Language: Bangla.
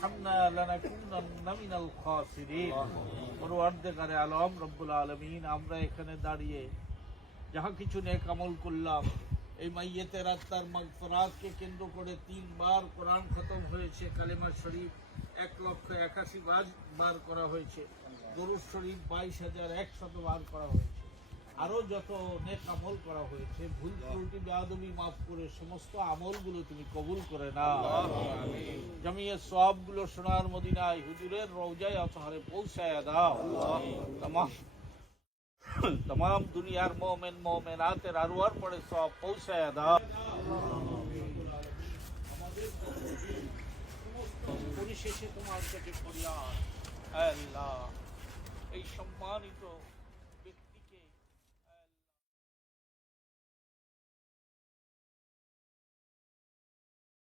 ارحمنا لنكونن من الخاسرين পরওয়ারদেগারে আলম রব্বুল আলমিন আমরা এখানে দাঁড়িয়ে যাহা কিছু নেক আমল করলাম এই মাইয়েতের আত্মার মাগফরাতকে কেন্দ্র করে তিনবার কোরআন খতম হয়েছে কালেমা শরীফ এক লক্ষ একাশি বার বার করা হয়েছে গরুর শরীফ বাইশ হাজার একশত বার করা হয়েছে আরও যত নেক আমল করা হয়েছে ভুল ত্রুটি বেয়াদবি মাফ করে সমস্ত আমলগুলো তুমি কবুল করে না জামিয়ে সবগুলো সোনার মদিনায় হুজুরের রওজায় অসহারে পৌঁছায় দাও। তামাম তাম দুনিয়ার মোমেন মোমেন মোমেনাতের আর পরে সব পৌঁছায় দাও। পরিশেষে তোমার থেকে ফরিয়াদ। আল্লাহ এই সম্মানিত